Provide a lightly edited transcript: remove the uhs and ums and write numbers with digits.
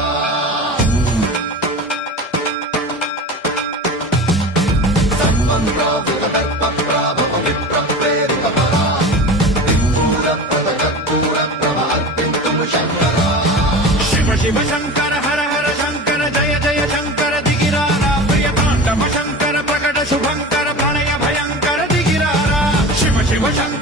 शिव शंकर हर हर शंकर जय जय शंकर दिगिरारा प्रिय तांडव शंकर प्रकट शुभंकर प्रणय भयंकर दिगिरारा शिव शिव शंकर